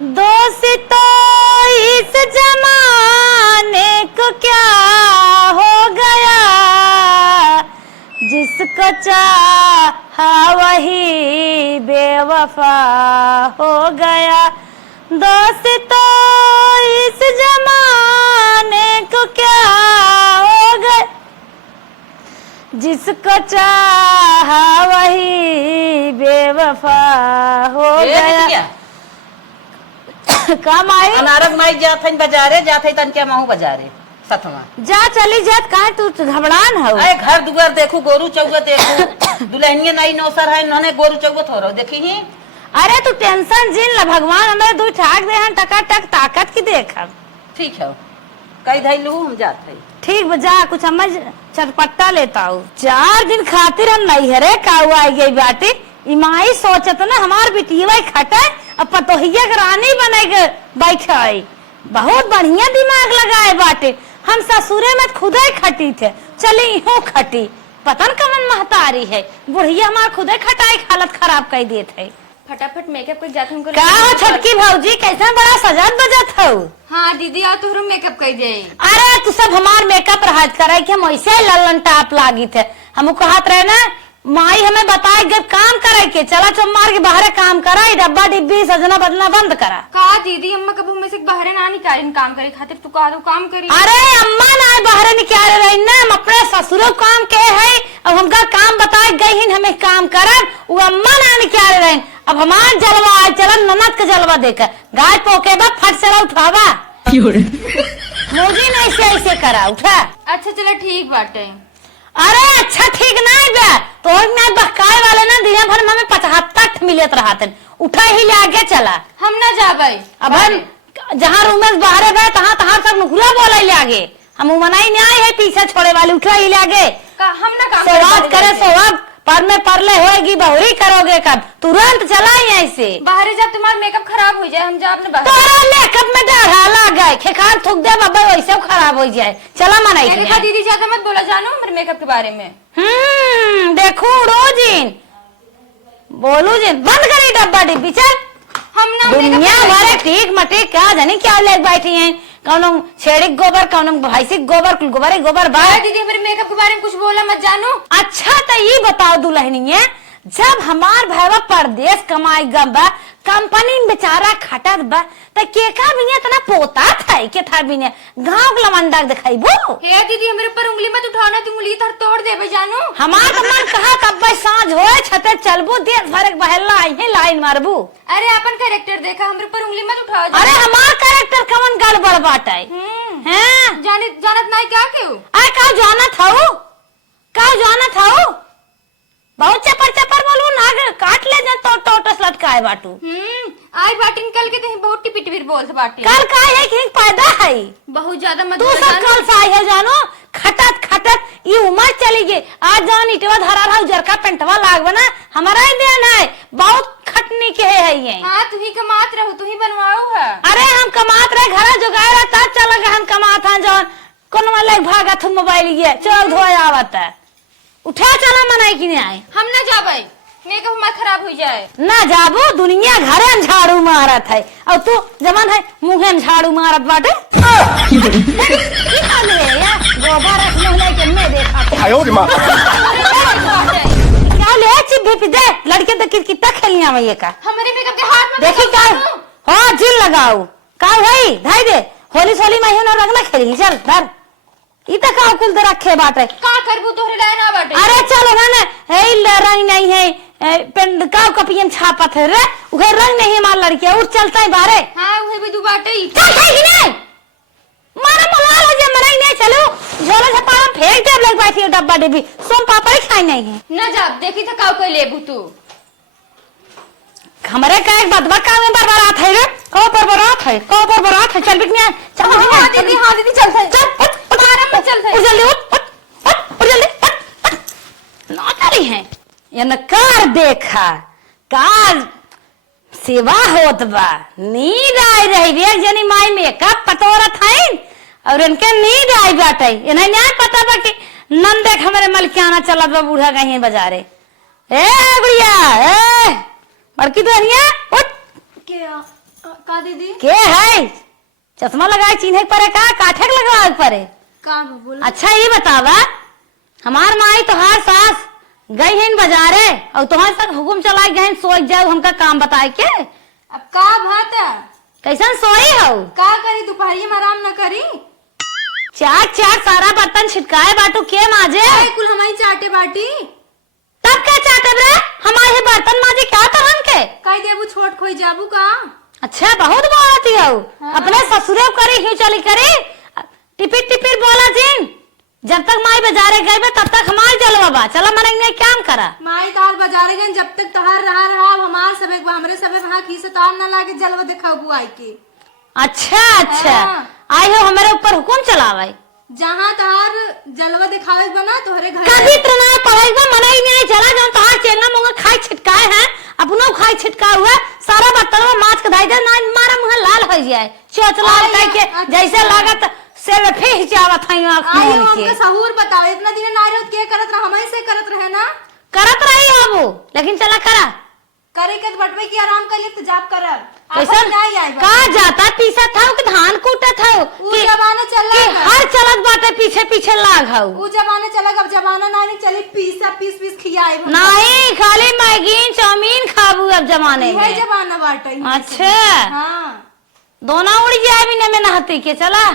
दोषी तो इस जमाने को क्या हो गया, जिसको चाहा वही बेवफा हो गया। दोषी तो इस जमाने को क्या हो गया, जिसको चाहा वही बेवफा हो गया। काम आई अनारग माई जात हन बाजारे, जात है तन के महू बाजारे सतमा जा चली जात काहे तू घबरान हो। अरे घर दुआर देखू, गोरू चौगत देखू, दुल्हनिया नई नौसर है नने गोरू चौगत हो रहो देखी ही। अरे तू टेंशन जिन ला, भगवान हमें दू ठाक दे हन टका टक ताकत की देखब। ठीक है कई धैलू हम जात है। ठीक बजा कुछ समझ चटपट्टा लेता हूँ। 4 दिन खातिर हम नहीं हरे काऊ आई गई बाटी। इमाई सोचत ना हमार बिटिया खटे अब पतोहिया के रानी बने बैठे। बहुत बढ़िया दिमाग लगाए बाटे। हम ससुरे में खुदे खटी थे, चली यूं खटी। पतन कमन महतारी है, बुढ़िया हमार खुदे खटाई हालत खराब कर दिए थे। फटाफट मेकअप कर जात हमको। का हो छोटकी भौजी, कैसा बड़ा सजत बजत हो। हाँ दीदी आओ तोहरो मेकअप कर दे। अरे तू सब हमार मेकअप रहत करे कि हम ऐसे ललन टाप लागी थे। हम कहत रहे ना माई हमें बताए गए काम करे के, चला चुम्मार के बाहर काम करा, डब्बा डिब्बी सजना बदलना बंद करा। कहा दीदी अम्मा कब में से बाहर ना निकाली काम करे खातिर, तू कहा तो काम करी। अरे अम्मा ना बाहर निकाल रही ना, हम अपने ससुरो काम के है। अब हमका काम बताए गई ही हमें काम करब, वो अम्मा ना निकाल रहे। अब हमार जलवा आए, चलन ननद के जलवा देकर गाय पोके बा फट से उठावा। मुझे नहीं से ऐसे करा उठा। अच्छा चलो ठीक बाटे। अरे अच्छा ठीक नहीं बे तो ना बहकाए वाले ना दिन भर में 75 मिलत रहते। उठा ही ले आगे चला। हम ना जाबे। अब हम जहाँ रूम में बाहर गए तहाँ तहाँ सब नुकुला बोले ले आगे। हम मनाई नहीं आए है पीछे छोड़े वाले। उठा ही ले आगे। हम ना काम सोवाब करे सोवाब पर में परले होएगी बहुरी करोगे कब, तुरंत चला ऐसे बाहर जब तुम्हारा मेकअप खराब हो जाए हम जाब ना बाहर। मेकअप में डरा गए खेखार थूक दे बाबा वैसे खराब हो जाए। चला मनाई दीदी ज्यादा मत बोला जानो मेरे मेकअप के बारे में। देखो रोज बोलू जिन बंद करी डब्बा डिब्बी चल। हम ना दुनिया हमारे ठीक मटे क्या जाने क्या ले बैठी हैं। कौनो छेड़ी गोबर कौनो भैंसी गोबर गोबर गोबर बाहर। दीदी मेरे मेकअप के बारे में कुछ बोला मत जानो। अच्छा तो ये बताओ दुल्हनिया, जब हमार भैया परदेश कमाई गबा कंपनी में बेचारा खटत बा त केका बिना इतना पोता था के था बिना गांव के लमंडा दिखाइबो। हे दीदी मेरे ऊपर उंगली मत उठाना, तू उंगली तर तोड़ देबे जानो। हमार तो मन कहा तब भाई सांझ होए छते चलबू देर भर एक बहला आई है लाइन मारबू। अरे अपन कैरेक्टर देखा, हमरे ऊपर उंगली मत उठाओ। अरे हमार कैरेक्टर कमन गड़बड़ बाटे हैं। जानत नहीं क्या क्यों आ का जानत हूं, का जानत हूं। बहुत चपर चपर बोलू नाग काट ले जा तो टोटस लटकाए बाटू। आई बाटी निकल के तो बहुत टिपी टिपी बोलत बाटी। कल का है कि पैदा है बहुत ज्यादा मत तू सब कल सा है जानो। खटत खटत ये उम्र चली गई। आज जान इटवा धरा रहा जरका पेंटवा लागबे ना हमारा ही देन है। बहुत खटनी के है ये। हां तू ही कमात रहो, तू ही बनवाओ है। अरे हम कमात रहे घर जुगाड़ रहा चल गहन कमात हैं जौन कोन वाले भागा थु मोबाइल ये चल धोए आवत है। उठा चला मनाई कि नहीं आए। हम ना जाबे, मेकअप हमारा खराब हो जाए। ना जाबो दुनिया घरे में झाड़ू मारत है और तू जमान है मुंहे में झाड़ू मारत बाटे। गोबर मुंह के मैं देखा आयो रे मां क्या ले चिप दे लड़के देख कितना खेलिया में ये का हमारे मेकअप के हाथ में देखी का हां जिल लगाओ का भाई धाई दे होली सोली में ना रंगला खेली चल धर इता का कुल दे रखे बाटे का करबू तोहरे लाना बाटे। अरे चलो ना हे रंग नहीं है पेन का कपियन छापत है रे उहे रंग नहीं मार लड़के उठ चलता है बारे। हां उहे भी दू बाटे चल है कि नहीं मारा मलाल हो जे मराई नहीं चलो झोला से पारा फेंक दे लग बैठी डब्बा डिब्बी सोम पापड़ खाई नहीं है ना जा देखी त का कोई लेबू तू। हमरे का एक बदबा का में बरबारात है रे को पर बरात है को पर बरात है चल बिकने चल हां दीदी चल चल आराम में चल उठ जल्दी उठ जल्दी नौकरी है ये नकार देखा कार सेवा होत बा नींद आई रही रे जनी माई मेकअप पटोरत है और इनके नींद आई बाटे इन्हें नहीं पता बा कि नंदे हमारे मलकियाना चलत बा बूढ़ा कहीं बाजारे। ए गुड़िया ए बड़की दुनिया उठ क्या का दीदी के है? चश्मा लगाए चिन्हे परे का काठे के लगाए परे? का बोल? अच्छा ये बतावा, हमार माई तोहार सास गई है बाजारे और तुम्हारे तक हुकुम चलाई गए सोच जाओ हमका काम बताए के। अब का बात है? कैसन सोई हो? का करी दोपहरी में आराम न करी? चार चार सारा बर्तन छिटकाए बाटू के माजे? कुल हमारी चाटे बाटी तब क्या चाहते रे? हमारे बर्तन माजे क्या तरन के? कही देबू छोट खोई जाबू का? अच्छा बहुत बोलती हो। हाँ। अपने ससुरे करे क्यों चली करे? टिपिर टिपिर बोला जिन। जब तक माई बाजारे गए बे तब तक हमार जलवा बा। चला मन ने काम करा। माई तार बाजारे गए जब तक तहार रहा हमार सबे हमरे सबे वहां खी से तार न लागे जलवा दिखाबू आई के। अच्छा अच्छा हाँ। आई हो हमारे ऊपर हुकुम चलावे। जहाँ तहार जलवा दिखावे बना तोहरे घर कभी तना पढ़ाई में मन ही नहीं चला जब तहार चेंगा मुंगा खाई छिटकाए हैं अपनो खाई छिटका हुआ सारा बर्तन में माछ के धाई दे ना मारा मुंह लाल हो जाए चोचला कह के अच्छा। जैसे लागत से फेंक जावत है आंख आई मूंद हमके के। सहूर बताओ इतना दिन ना रहो के करत रहा हमें से करत रहे ना करत रही हो वो लेकिन चला करा करे के तो बटवे की आराम कर ले तो जाप करब कैसा नहीं आई का जाता पीसा था कि धान कूटा था उ जमाना चला कि हर चलत बाटे पीछे पीछे लाग हऊ उ जमाना चला अब जमाना नहीं चली पीस पीस खियाए नहीं खाली मैगी चाउमीन खाबू अब जमाने यही में। जमाना बाटे अच्छा हाँ दोना उड़ जाए भी में नहाती के चला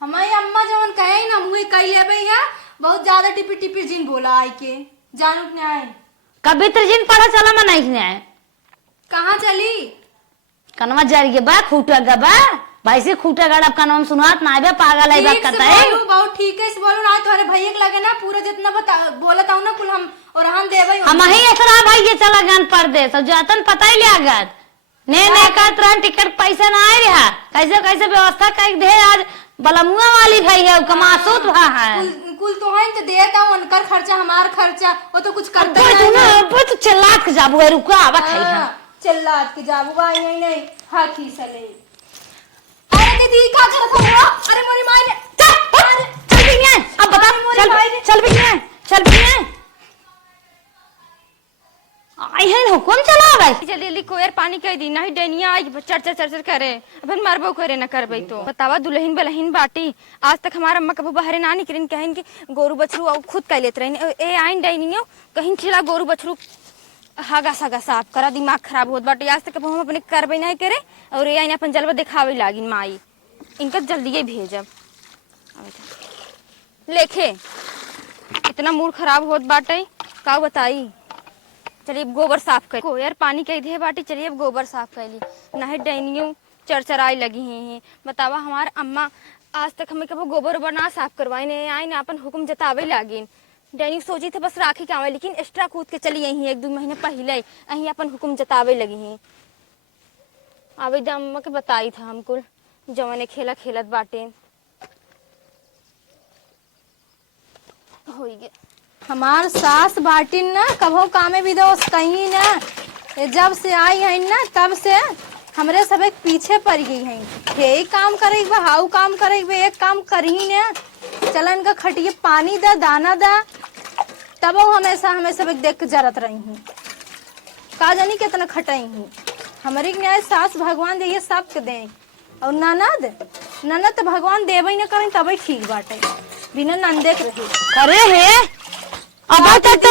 हमारी अम्मा जवन कहे ना मुहे कह ले भैया बहुत ज्यादा टिपी टिपी जिन बोला आई के जानू के आए कभी जिन पढ़ा चला मैं नहीं आए कहाँ चली कनवा जरिए बा खूटा गबा भाई से खूटा गड़ा कनवा में सुनात ना बे पागल है बात ठीक से करता है बोलू, बहुत ठीक है से बोलू ना तुम्हारे भैया के लगे ना पूरा जितना बता बोलत हूं ना कुल हम और हम देबई हम ही ऐसा भाई ये चला गन परदेश और जातन पता ही लिया गत ने करत रहन टिकट पैसा ना आए रहा कैसे कैसे व्यवस्था कर दे आज बलमुआ वाली भाई है कमासुत भा है कुल तो है तो देता हूं उनकर खर्चा हमार खर्चा वो तो कुछ करता पर नहीं तू ना पर तू चिल्लात के जाबू है रुका आवा खाई है चिल्लात के जाबू भाई नहीं हां खी सले अरे दीदी का करत हो अरे मोरी माई ने चल भी नहीं अब बता चल भी नहीं चल भी नहीं आई है हुकुम चलावे जल्दी जल्दी कोयर पानी कह दी नहीं डैनिया आई चर करे अपन मरबो करे न करबई तो बतावा दुल्हन बलहिन बाटी आज तक हमारा अम्मा कबो बाहर ना निकलिन कहिन कि गोरू बछरू और खुद कह लेत रहिन ए आइन डैनियो कहिन छिला गोरू बछरू हागा सागा साफ करा दिमाग खराब होत बाटे आज तक हम अपने करबई नहीं करे और ए आइन अपन जलवा दिखावे लागिन माई इनका जल्दी भेजब लेखे इतना मूड खराब होत बाटे का बताई चलिए गोबर साफ कर कोयर पानी कह दे बाटी चलिए अब गोबर साफ कर ली नहीं डैनियों चरचराई लगी हैं बतावा हमार अम्मा आज तक हमें कभी गोबर ओबर ना साफ करवाई नहीं आई ना अपन हुक्म जतावे लागिन डैनिक सोची थे बस राखी के आवे लेकिन एक्स्ट्रा कूद के चली यही 1-2 महीने पहले अही अपन हुक्म जतावे लगी हैं आवे अम्मा के बताई था हमको जवाने खेला खेलत बाटे हो गया हमार सास बाटिन ना कभो कामे विदोष कहीं ना ये जब से आई है ना तब से हमरे सब एक पीछे पड़ गई है हे काम करे हाउ काम करे एक काम करही ना चलन का खटिए पानी दा दाना दा तब हमेशा हमें सब एक देख के जरत रही हूँ का जानी कितना खटाई हूँ हमारी न्याय सास भगवान दे सब के दे और ननद ननद तो भगवान देवे न करें तब ठीक बाटे बिना नंदे के रही अरे हे अब तक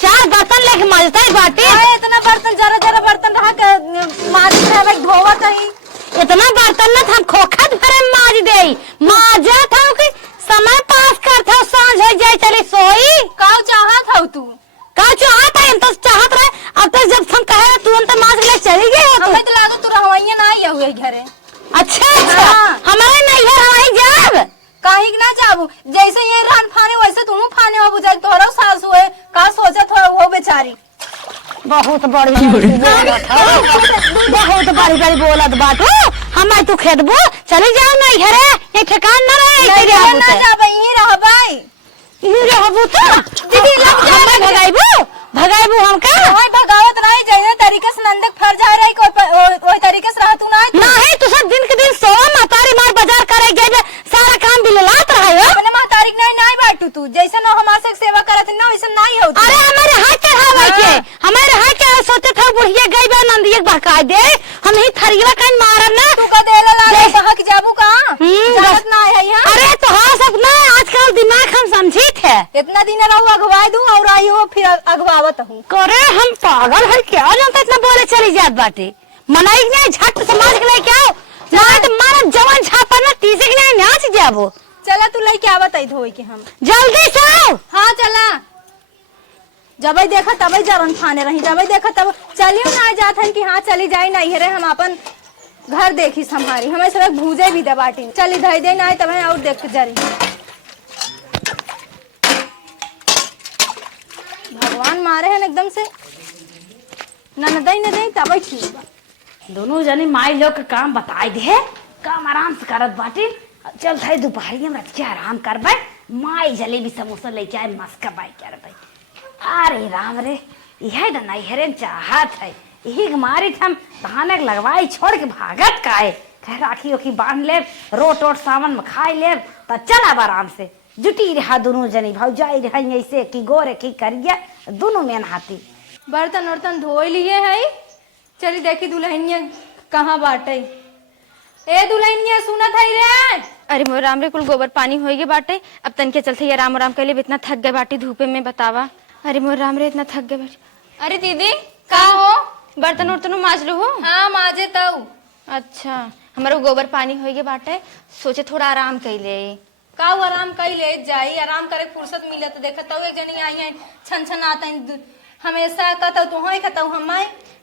4 बर्तन लेके मजता है बाटी इतना बर्तन जरा बर्तन रहा के माजी रहे धोवत है इतना बर्तन ना हम खोखत भरे माज दे माजा था कि समय पास करता सांझ हो जाए चले सोई का चाहत हौ तू का चाहत है तो चाहत रहे अब तक जब हम कहे तू अंत माज ले चली गई हो हमें तो लागो तू रहवैया ना आई हुए घरे अच्छा हमारे नहीं है हमारी जब काहे ना जाबू जैसे ये रान फाने वैसे तुम फाने हो बुझाई तोरो सास हुए का सोचत हो वो बेचारी बहुत बड़ी बहुत बड़ी बोलत बाटू हम तू खेदबो चली जाओ नहीं घरे ये ठिकान ना रहे ना जाबे यही रहबै ये रहबो तो दीदी लग जाए भगाइबो हम का ओए भगावत रही जैसे तरीके से नंदक फर जा रही कोई तरीके से रह तू नहीं तू सब दिन के दिन सोवा महतारी मार बाजार करे गए सारा काम बिललात रहे हो अपने महतारी नहीं बाटू तू जैसे ना हमारे से सेवा करत ना वैसे नहीं हो अरे हमारे हाथ चढ़ावे के हमारे हाथ के सोते थे बुढ़िया गई बा नंदिए बहका दे हम ही लाइन मारब ना। तू गदेला ला बहक जाबू का जानत ना है यहाँ। अरे तो हाँ सब ना आजकल दिमाग हम समझित है। इतना दिन रहू अगवाई दूं और आई हो फिर अगवावत हूँ। करे हम पागल है क्या जानता इतना बोले चली जात बाटे मनाई नहीं झट समाज के लिए क्या ना तो मारा जवान छापा ना तीसे के नहीं नाच जाबो। चला तू लेके आवत आई धोई के हम जल्दी से आओ। हाँ चला जब देखा तब जवन खाने रही जब देखा तब चलियो ना जात हन कि हाँ चली जाई नहीं है रे हम अपन घर देखी संभारी हमें सब भूजे भी दबाटी चली धई दे ना तब और देख जरी भगवान मारे हैं एकदम से न दई न दई तब ठीक बा। दोनों जनी माई लोग के काम बताई दे काम आराम से करत बाटी। चल थाई दोपहरी में रख के आराम करबे माई जलेबी समोसा लेके आए मस्त कबाई करबे। अरे राम रे यह तो नहीं हरे चाहत है यही मारी हम धानक लगवाई छोड़ के भागत काए कह राखी ओखी बांध ले रोट ओट सावन में खाई ले तो चल अब आराम से जुटी रहा दोनों जनी भौजाई रही ऐसे की गोरे की करिया दोनों में नहाती। बर्तन वर्तन धो लिए है चली देखी दुल्हनिया कहाँ बाटे। ए दुल्हनिया सुनत है रे। अरे मोर राम रे कुल गोबर पानी हो गए बाटे अब तन के चलते आराम आराम कर ले इतना थक गए बाटे धूपे में बतावा। अरे मोर राम रे इतना थक गए बाटे। अरे दीदी का हो बर्तन उर्तन माज लो हो। हाँ माजे तऊ। अच्छा हमारा गोबर पानी हो गए बाटे सोचे थोड़ा आराम कर ले का आराम कर ले जाई आराम करे फुर्सत मिले तो देखा तऊ एक जनी आई है छन छन आता है हमेशा कहता तू ही कहता हम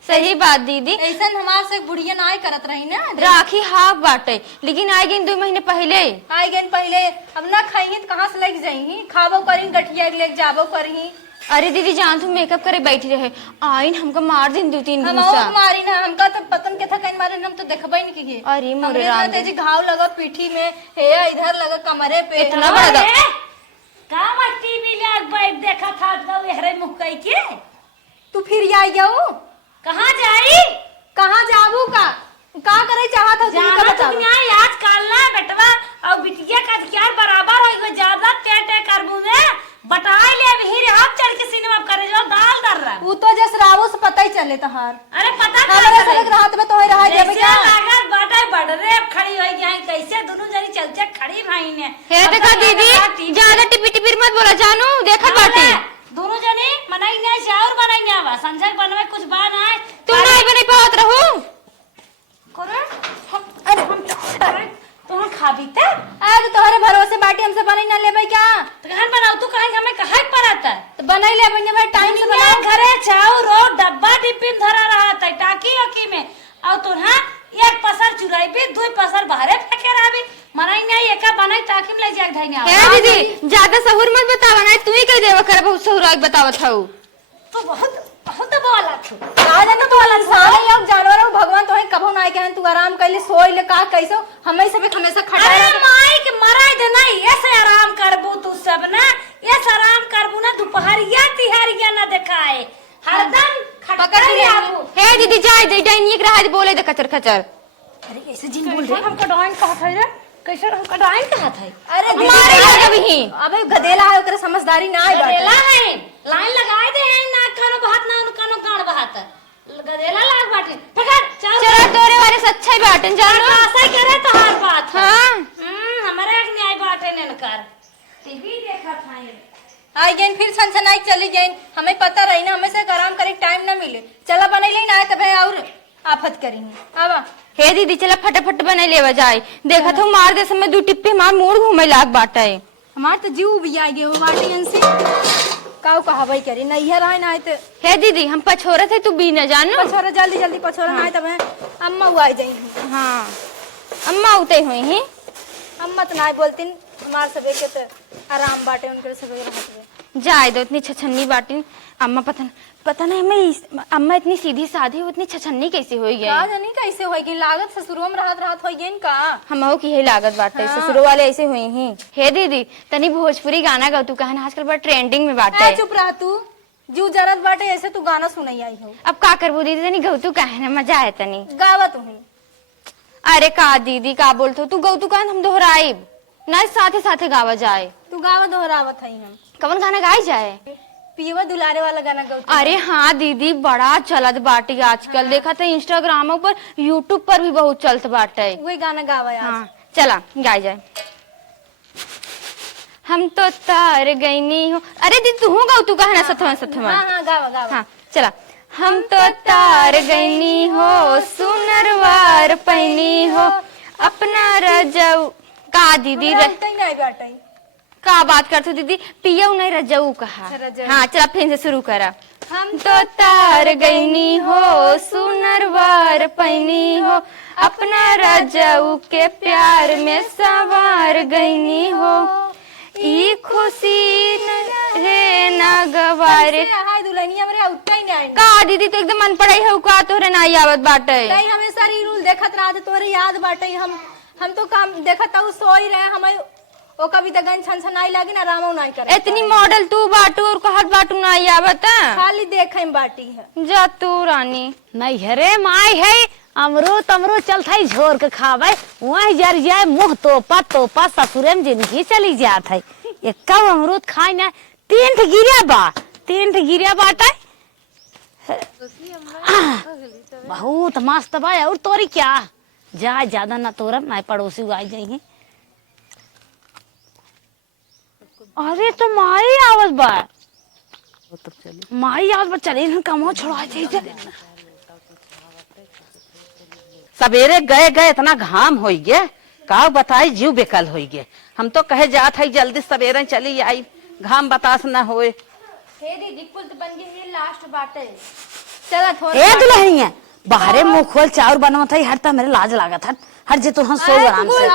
सही बात दीदी ऐसा हमार से बुढ़िया ना करत रही ना राखी हाफ बाटे लेकिन आई गई 2 महीने पहले आई गई पहले अब ना खाई तो कहाँ से लेके जाई खाबो करी गठिया लेके जाबो करी। अरे दीदी जान तू मेकअप करे बैठी रहे आइन हमको मार दिन 2-3 हम घूसा मारी ना हमका तो पतन के थकन मारे हम तो देखबे नहीं की। अरे मोरे राम तेजी घाव लगा पीठी में हे इधर लगा कमरे पे इतना बड़ा का टीवी लाग बैठ देखा था दो हरे मुंह कई के तू फिर आई जाऊ कहाँ जाई कहाँ जाबू का करे चाहत हो जाना तो नहीं आज कालना बेटवा और बिटिया का क्या बराबर हो गयो ज्यादा टे करबू ने बटाई ले भीड़ आप चढ़ के सिनेमा करे जो दाल दर रहा वो तो जस रावो से पता ही चले तहार। अरे पता हमारे सड़क रात में तो है रहा देबे क्या लागत बाटा बढ़ रे खड़ी होई जाए कैसे दोनों जनी चल चल खड़ी भाई ने हे देखा दीदी ज्यादा टिपी टिपी मत बोला जानू देखा बाटे दोनों जने मनाई ना चाउर बनाई ना वा संजय बनवे कुछ बान आए तू नहीं बने पावत रहू करे अरे हम तो हम खाबी ते आज तोहरे भरोसे बाटी हमसे बनाई ना लेबे क्या तो कहन बनाओ तू कहीं हमें कहे पड़ता तो बनाई ले बने भाई टाइम से बना घरे चाउर और डब्बा टिफिन धरा रहा था टाकी ओकी में और तो हां एक पसर चुराई भी 2 पसर बाहरे फेंके रहा मनाई नहीं एका बनाई टाकी में ले जाके धाई ना हे दीदी ज्यादा सहूर मत बतावा ना तू ही कह देवा कर बहुत सहूर बतावत हऊ तो बहुत बहुत बोला तू आज ना तो इंसान लोग जानवर हो भगवान तो है कबो ना के तू आराम कर ले सोई ले का कैसो हमें सब हमेशा खड़ा अरे माई के मराई दे नहीं ऐसे आराम करबू तू सब ना ऐसे आराम करबू ना दोपहरिया तिहारिया ना देखाए हरदम पकड़ ले आबू। हे दीदी जाय दे डाइनिक रहा बोले दे कचर कचर अरे ऐसे जिन बोल रहे हमका डॉइन कहा था रे कैसे हमका डॉइन कहा था अरे मारे लगे भी अबे गदेला है ओकरे समझदारी ना आई बात गदेला है लाइन लगाए दे हैं ना कानो बहात ना कानो कान बहात गदेला लाग बाटे पकड़ चला तोरे वाले सच्चाई बाटन जानो ऐसा करे तो हर बात हां हमारे एक न्याय बाटे ने कर टीवी देखा था ये आई गई फिर सनसनाई चली गई हमें पता रही ना हमें से आराम करे टाइम ना मिले चला बने ले ना तब और आफत करेंगे आवा हे दीदी चला फटाफट बने लेवा जाए देखा तो मार दे समय 2 टिप्पे मार मोड़ घूमे लाग बाटा है हमार तो जीव भी आ गए बाटे से काऊ कहावई करी नहीं है रहा ना तो हे दीदी हम पछोरे थे तू भी न जानो पछोरा जल्दी जल्दी पछोरा ना तब अम्मा आ जाई हां अम्मा उते हुई ही अम्मा तो ना बोलतीन हमार सबे के तो आराम बाटे उनके सबे रहत जाए दो इतनी छछन्नी बाटी अम्मा पता नहीं हमें अम्मा इतनी सीधी साधी उतनी छछन्नी कैसे हो गई का जानी कैसे होगी लागत ससुरो में रहत होगी का हम हो की है लागत बाटे ससुरो वाले ऐसे हुई ही हे दीदी तनी भोजपुरी गाना गा तू कहना आजकल बड़ा ट्रेंडिंग में बाटे चुप रह तू जू जरत बाटे ऐसे तू गाना सुनाई आई हो अब का करबू दीदी तनी गौ तू कहना मजा आए तनी गावा तू अरे का दीदी का बोलतो तू गौ तू कहन हम दोहराइब ना साथे साथे गावा जाए तू गावा दोहरावत हई हम कवन गाना गाई जाए पीवा दुलारे वाला गाना गाओ। अरे हाँ दीदी, बड़ा चलत बाटे आजकल। देखा था इंस्टाग्राम पर, यूट्यूब पर भी बहुत चलत बाटे। वही गाना गावा यार। हाँ चला गाय जाए। हम तो तार गईनी हो। अरे दीदी तू गाओ, तू कहना सथवा सथवा। हाँ गावा गावा। हाँ चला। हम तो तार गईनी हो, सुनरवार पैनी हो, अपना रजऊ का दीदी का बात करते हो दीदी, पिया नहीं रजऊ कहा। हाँ चला फिर से शुरू करा। हम तो तार गईनी हो, सुनरवार पैनी हो, अपना रजऊ के प्यार में सवार गईनी हो, ई खुशी है ना गवारे। दुल्हनिया मेरे उठा ही नहीं का दीदी तो एकदम मन पड़ाई हो का तोहरे ना आवत बाटे। नहीं हमेशा रील देखत रहा तोरे याद बाटे। हम तो काम देखत हूँ, सोई रहे हमें ओ कभी तो गन छन छनाई लागी ना रामो नहीं करे। इतनी मॉडल तू बाटू और कहत बाटू ना आवत खाली देखे बाटी है। जा तू रानी। नहीं हरे माय है अमरूद अमरूद चलता ही झोर के खावे, वही जर जाए मुँह तोपा ससुरे में जिंदगी चली जात है। एक कब अमरूद खाए ना, 3 गिरिया बाटा बहुत मस्त बा। और तोरी क्या जाए ज्यादा ना तोरम ना पड़ोसी उगाई जाइए। अरे तो माई आवत बा, माई आवत बा, चले कमो छोड़ा चाहिए। सवेरे गए गए इतना घाम हो गए, का बताई जीव बेकल हो गए। हम तो कहे जात है जल्दी सवेरे चली आई, घाम बतास न होए। हे दीदी कुल तो बन गई है लास्ट बाटे। चला थोड़ा ए दुल्हनिया बाहरे मुंह खोल चाउर बनवत है। हर मेरे लाज लागत है, हर जे तू हम सो आराम से।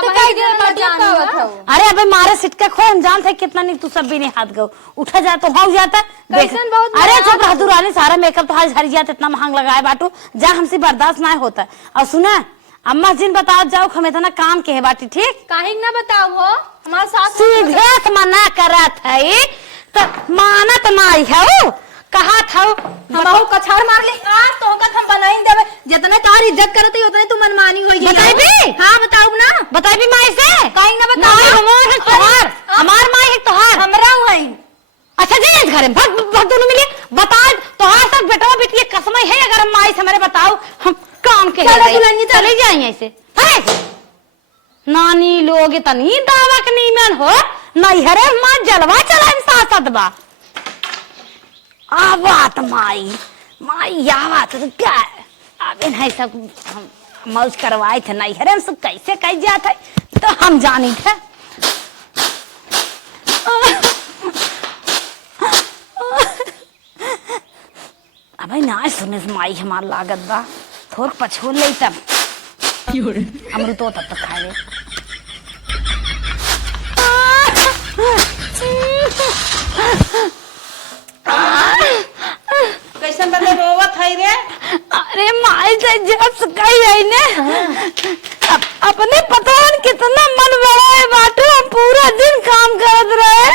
अरे अबे मारे सिटका खो, हम जानते है कितना नहीं तू सब भी नहीं हाथ गो उठा जा तो हो जाता। देख अरे चुप रह तू रानी, सारा मेकअप तो हर जात इतना महंग लगाए बाटू, जा हमसे बर्दाश्त ना होता। और सुना अम्मा जिन बताओ जाओ हम इतना काम के है बाटी, ठीक काहे ना बताओ हो हमारे साथ सीधे मना करत है तो मानत नहीं है। कहा था हम बहु कछाड़ मार ले आज तो का हम बनाई देवे। जितने तार इज्जत करत है उतने तू मनमानी होई। बताई भी? हां बताओ ना, बताई भी माई से काहे ना बताओ। हमार तोहार, हमार माई है तोहार, हमरा है। अच्छा जी इस घर में भग दोनों मिले बता तोहार तक बेटा बेटी कसम है। अगर हम माई से मेरे बताओ हम काम के चले जाएंगे ऐसे नानी लोग इतनी दावा के नीमन हो नहीं हरे मां जलवा चला साथ बा आवात माई आवात तो क्या अब नहीं सब हम मौज करवाए थे नहीं हरे हम सब कैसे कह जाते तो हम जानी थे। अब ना सुने माई हमार लागत बा थोक पछोल ले तब अमृत तो तब तक खाए। कैसे बने रोवत है रे? अरे माई से जब सकाई है ने अपने पता कितना मन बड़ा है बाटू, हम पूरा दिन काम करत रहे।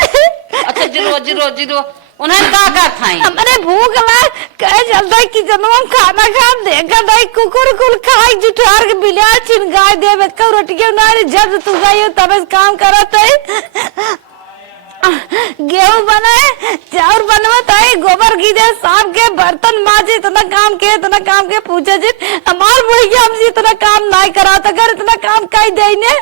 अच्छा जीरो उन्हें का खाई हमारे भूख लाग कहे चलता कि जब हम खाना खा देखा दाई कुकुर कुल खाई जुठार के बिलार छिन गाय दे में का रोटियां ना जब तू गई तब काम करत है। गेहूं बनाए चाउर बनवत है गोबर गीदे साफ के बर्तन माजे इतना काम के पूछे जी हमार भैया हमसे इतना काम नहीं कराता कर इतना काम कई दे ने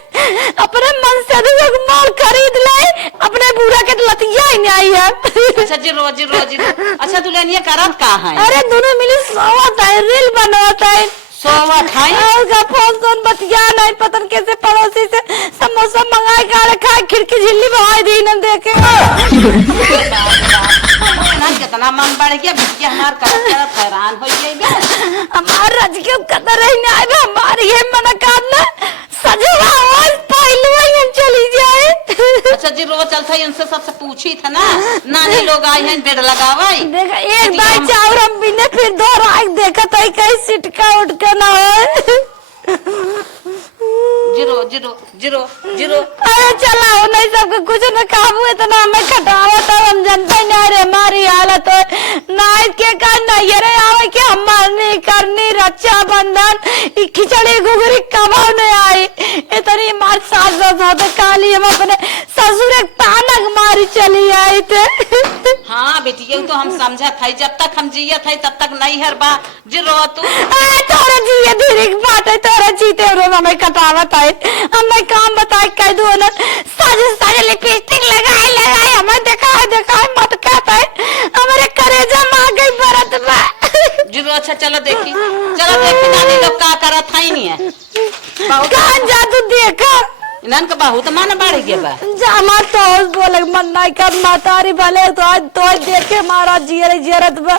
अपने मन से माल खरीद ले अपने बूढ़ा के लतिया ही नहीं आई है। अच्छा जीरो अच्छा दुल्हनिया करत का है? अरे दोनों मिली सोवत है रील बनवत है सोवत है का फोन बतिया नहीं पतन कैसे पड़ोसी से समोसा मंगाए गाड़े खाए खिड़की झिल्ली बहाई दी न देखे। कितना मन बढ़ गया भिटिया हमार करत हैरान हो गई। हमार रज के कदर ही ना आवे हमार ये मन काटना सजवा और पहले हम चली जाए। अच्छा जीरो चलता है उनसे सबसे पूछी था ना नानी लोग आए हैं बेड लगावे देखा एक दाई चाउर हम बिने फिर दो राख देखा तो कहीं सिटका उठ के ना हो। जीरो अरे चलाओ नहीं सबके कुछ न काबू इतना हमें खटावा तो हम जनता नहीं रे हमारी हालत है नाइट के का नहीं रे आवे कि हम मारनी करनी रक्षा बंधन खिचड़ी घुघरी कमाओ नहीं आई इतनी मार सास होते काली हम अपने ससुर एक तानक मारी चली आई थे। हाँ बेटी ये तो हम समझत है, जब तक हम जियत है तब तक नहीं हर बा जी रो तू। तोरे जिये धीरे की बात है, तोरे जीते रोज हमें कटावत है। हमें काम बताए कह दो ना, साज लिपस्टिक लगाए हमें दिखाए मत कहता है, हमारे करेजा मार गई बरत में। जी रो अच्छा चलो देखी नानी लोग का करत है नहीं है कहाँ जा तू देखा इनन का बहुत मन बढ़ गया बा। जामा तो बोले मन नहीं कर मातारी भले तो देखे मारा जियरत बा।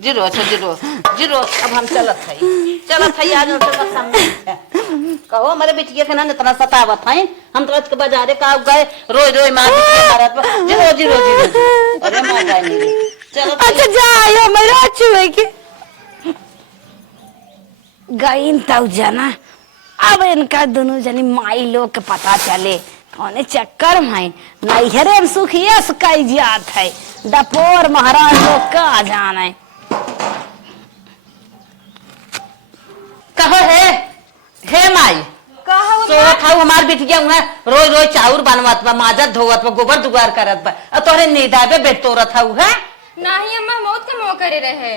जीरो अच्छा जीरो अब हम चलत है आज तो सामने कहो हमारे बिटिया के ना इतना सतावत है, हम तो बाजारे का गए रोज मार मारत जीरो अरे मार जाए नहीं चलो अच्छा जाओ मेरा चुए के गईन तब जना। अब इनका दोनों जनी माई लोग के पता चले कौने चक्कर में नैहरे में सुखिया सुखाई जात है, डपोर महाराज लोग का जाने। कहो हे माई कहो तो खाऊ हमार बिटिया हुआ रोज चाउर बनवत बा, माजत धोवत बा, गोबर दुगार करत बा, और तोरे निदाबे बेट तोरत हऊ है। नहीं अम्मा मौत के मुँह करे रहे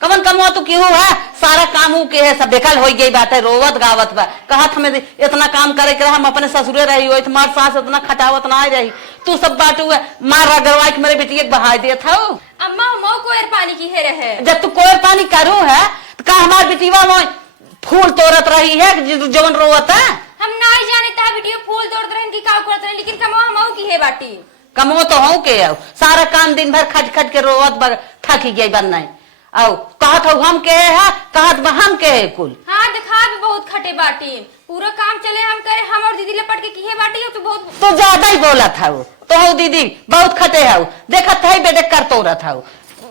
कमन कमो तो क्यों है, सारा काम के है सब बेकल हो गई बात है, रोवत गावत बा। कहा हमें इतना काम करे के हम अपने ससुरे रही हो, तुम्हार सास इतना खटावत ना रही, तू सब बाटू है मार रगड़वा के मेरे बेटिया बहा दे था। अम्मा मऊ कोयर पानी की है रहे जब तू कोयर पानी करू है तो का हमार बेटीवा में फूल तोड़त रही है जवन रोवत है। हम ना जाने ता वीडियो फूल तोड़ रहे की का करत रहे, लेकिन कमो मऊ की है बाटी कमो तो हूँ के आओ सारा काम दिन भर खट खट के रोवत थक गई बन नहीं आओ कहत हो हम के है कहत हम के है कुल। हाँ दिखा भी बहुत खटे बाटी, पूरा काम चले हम करे, हम और दीदी लपट के की है बाटी तो बहुत तो ज्यादा ही बोला था वो तो हो दीदी बहुत खटे है देखत है बेटे कर तोड़ा था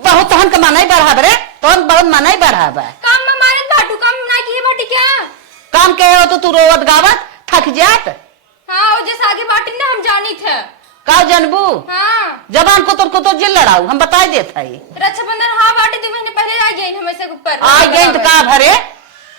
बहुत तहन का मनाई बढ़ा रे तहन बहुत मनाई बढ़ा काम में मारे बाटू काम ना की है बाटी क्या काम के हो तो तू रोवत गावत थक जात। हाँ और जैसे आगे बाटी ना हम जानी थे का जनबू हाँ जबान को तो जिल लड़ाऊ हम बता देते है रक्षाबंधन हाँ बाटी 2 महीने पहले आ गई हमें ऊपर आ गई तो का भरे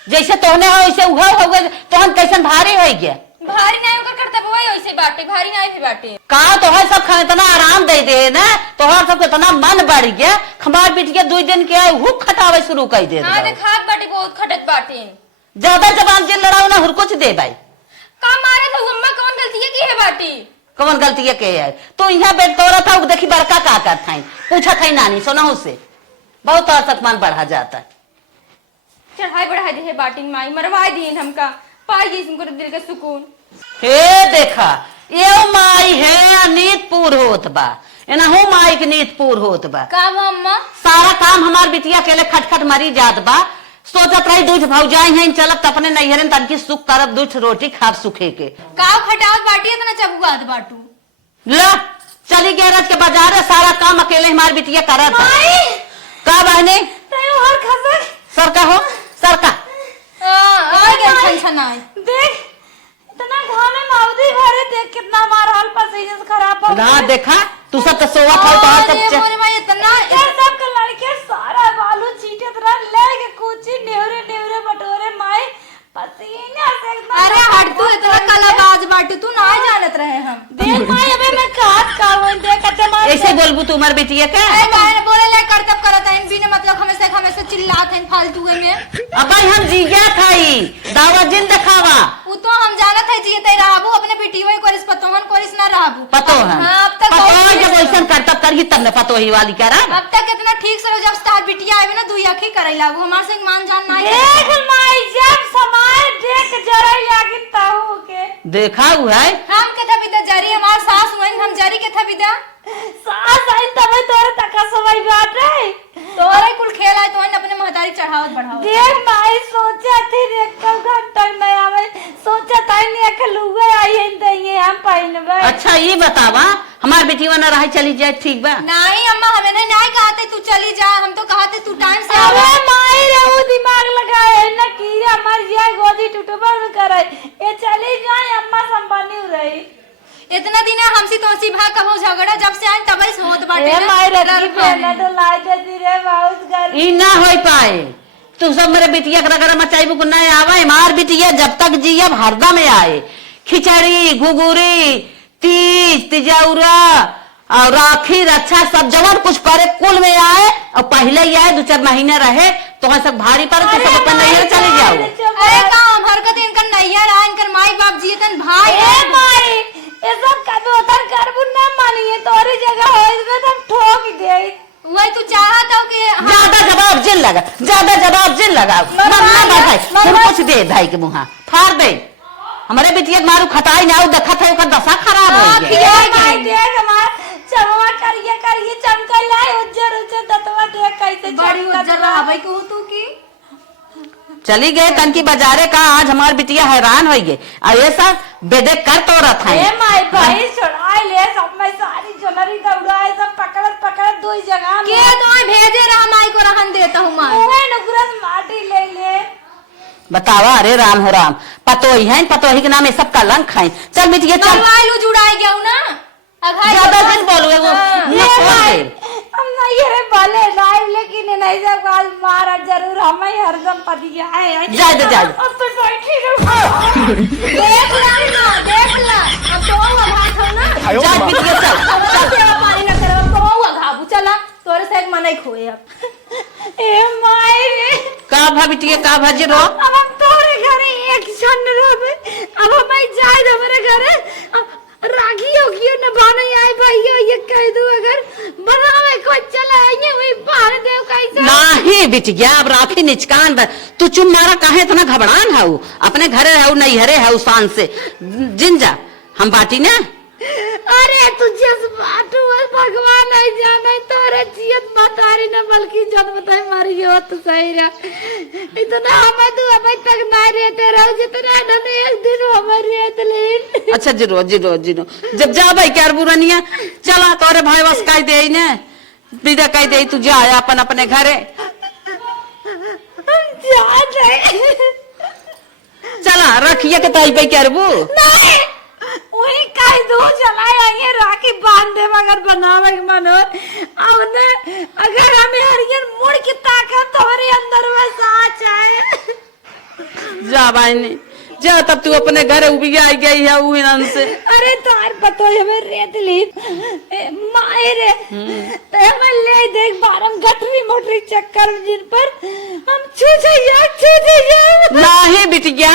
जैसे तोहने हो वैसे उहा हो गए तोहन कैसन भारी हो गया भारी नहीं होकर करता वही वैसे बाटे भारी नहीं भी बाटे का तो है सब खाने इतना आराम दे दे ना तोहर सब इतना मन बढ़ गया खमार पीट के 2 दिन के हुक खटावे शुरू कर दे। हाँ खाद बाटे बहुत खटत बाटे ज्यादा जबान जिल लड़ाऊ ना हुर कुछ दे भाई का मारे तो अम्मा कौन गलती है की है बाटी कौन गलती है के है तो यहाँ बेट तोड़ा था देखी बड़का का करता है पूछा था नानी सोना से बहुत और सकमान बढ़ा जाता है चढ़ाई बढ़ा दे है बाटी माई मरवा दी हमका पाई इनको दिल का सुकून हे देखा ये माई है नीत पूर होत बा एना हो माई के नीत पूर होत बा का अम्मा सारा काम हमार बिटिया केले खटखट मरी जात बा सोचत रही दूध भौजाई हैं चलब त अपने नैहरन तनकी सुख करब दूध रोटी खाब सुखे के काव खटावत बाटी इतना चबुआत बाटू ला चली गैरज के बाजार सारा काम अकेले हमार बिटिया करत का बहने हर खसक सरका हो सरका देख इतना घाम में माउदी भरे देख कितना हमारा हाल पसीने से खराब हो ना देखा तू सब तो सोवा था तो सब इतना यार सब के लड़के सारा बालू चीटे तरह ले के कुची नेवरे बटोरे माए पसीने से एकदम। अरे हट तू इतना कलाबाज बाटी तू ना जानत रहे हम देख माए अबे मैं काट कावन देख कते मार ऐसे बोलबू तू हमार बिटिया के अरे गाय बोले ले करतब करत है बिना मतलब हमेशा चिल्लात हैं फालतू में अब भाई हम जीया थाई दावा जिन दिखावा वो तो हम जानत है जीते रहबू अपने बेटी वही कोरिस पतोहन कोरिस ना रहबू पतो है हां अब तक पतो है जब ऐसा करतब करही तब न पतो ही वाली करा अब तक कितना ठीक से जब स्टार बिटिया आवे ना दुई आंखें करैला वो हमार से मान जान ना देख माई जब समाए देख जरा लागिन ताऊ के देखा हुआ है हम के था बिदा जरी हमार सास हुई हम जरी के था बिदा सास आई तब तोरे तक समय बात है तोरे कुल खेल है तो अपने महतारी चढ़ावत बढ़ावत देख माई सोचा थी एक घंटा नहीं आवे सोचा ताई ने खलुए आई है दइए हम पहनबे। अच्छा ये बतावा हमार बेटी वना रही चली जाए ठीक बा नहीं अम्मा हमें नहीं कहते तू चली जा हम तो कहते तू टाइम से अबे माई रे वो दिमाग लगाए न कीड़ा मर जाए गोदी टूटबा करे ये चली जाए अम्मा संभानी रही इतना दिन हमसी तोसी भा कहो झगड़ा जब से आए तब से होत बाटे ए माई रे की पहले तो लाई दे रे बहुत गर्मी ई ना होई पाए तू सब मेरे बिटिया रगड़ मचाई बुक नहीं आवे। मार बिटिया जब तक जिये हरदम में आए खिचड़ी घुघुरी तीज तिजौरा और राखी रक्षा सब जवन कुछ परे कुल में आए और पहले ही आए 2-4 महीने रहे तो सब भारी पर सब अपन नैया चले जाओ। अरे काम हरकत इनकर नैया रहा इनकर माई बाप जी तन भाई ए माई ये सब कभी उधर करबू ना मानिए तोरी जगह हो तो हम ठोक गई। वही तू चाहत हो कि ज्यादा जवाब जिन लगा ज्यादा जवाब जिन लगा मरना भाई फिर कुछ दे भाई के मुहा फाड़ दे हमारे बिटिया मारू खटाई ना देखा था ओकर दशा खराब हो गया। माई देख हमार चमवा करिए चमकल लाए उज्जर दतवा देख कैसे बड़ी उज्जर रहा भाई को तू की चली गए तनकी बाजारे का आज हमार बिटिया हैरान हो गई और ये सब बेदे कर तो रहा था। ए माई भाई छोड़ाई ले सब में सारी ज्वेलरी दौड़ाए सब पकड़ दो जगह में के तो भेजे रहा माई को रहन देता हूं माई ओए नुकरस माटी ले बतावा। अरे राम हो राम पतोही है पतोही के नाम ये सब कलंक है। चल बिटिया चल मोबाइल जुड़ाई गया ना ज्यादा दिन बोलो एगो ये भाई हम नहीं रे भले लाइव लेकिन नहीं सब काल मारा जरूर हम ही हरदम पदिया है जा अब तो बैठी रहो देख ला अब तो भाग हो ना जा बिटिया चल सेवा पानी न करब तो हुआ घाबू चला तोरे से एक मनई खोए अब ए माई रे का भा बिटिया का भजी रो अब हम तोरे घरे एक क्षण रहबे अब हम जाए हमारे घरे रागी होगी न बने आए भैया ये कह दू अगर बनावे को चला आइए वही बाहर देव कैसे नहीं बिटिया अब राखी निचकान तू चुप मारा काहे इतना घबरान है अपने घरे है नहीं हरे है शान से जिन जा हम बाटी ना। अरे तुझे बाटू भगवान नहीं जाने तोरे जियत बतारी न बल्कि जद बताई मारी हो तो सही रहा इतना हमें तू अभी तक ना रहते रहो जितना न एक दिन हमारे रहते लेन। अच्छा जीरो जब जा भाई क्या बुरानिया चला तोरे भाई बस कह दे ने विदा कह दे तू जा अपन अपने घरे चला रखिए के ताई पे क्या बू नहीं वही कह दो चलाए आइए राखी बांध दे मगर बनावे मन हो अब ने अगर हमें हरियन मुड़ की ताकत तुम्हारे अंदर में साच आए जा भाई ने जा तब तू अपने घर उभी आई गई है वो इनन से। अरे तार पतो हमें रेत ली माए रे ते हमें ले देख बारम गटरी मोटरी चक्कर जिन पर हम छूछे नहीं बिटिया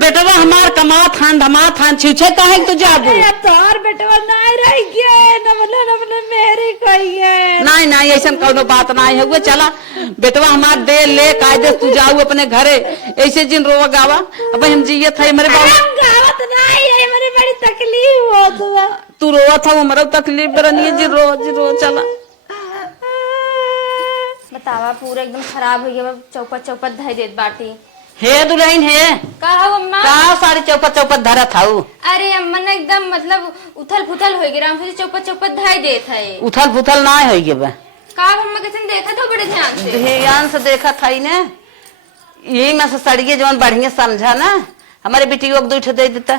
बेटवा हमार कमा थान धमा थान छूछे काहे तू जाबू तार बेटवा नहीं रह गए नमने मेरे कोई है नहीं ऐसा कोनो बात नहीं है वो चला बेटवा हमार दे ले कायदे तू जाऊ अपने घरे ऐसे जिन रोवा गावा अब हम जिये थे मेरे बाबू गावत नहीं है मेरी बड़ी तकलीफ हो तू रोवा था वो मरो तकलीफ बरनी जी रो चला बतावा पूरा एकदम खराब हो गया चौपट धाई देत बाटी। हे दुल्हन है का हो अम्मा का सारी चौपट धरा था अरे अम्मा ना एकदम मतलब उथल फुथल हो गया राम से चौपट धाई देत है उथल फुथल ना हो गया का अम्मा कैसे देखा तो बड़े ध्यान से देखा था ने यही में से सड़िए जवन बढ़िया समझा ना हमारे बेटी को दूठ दे देता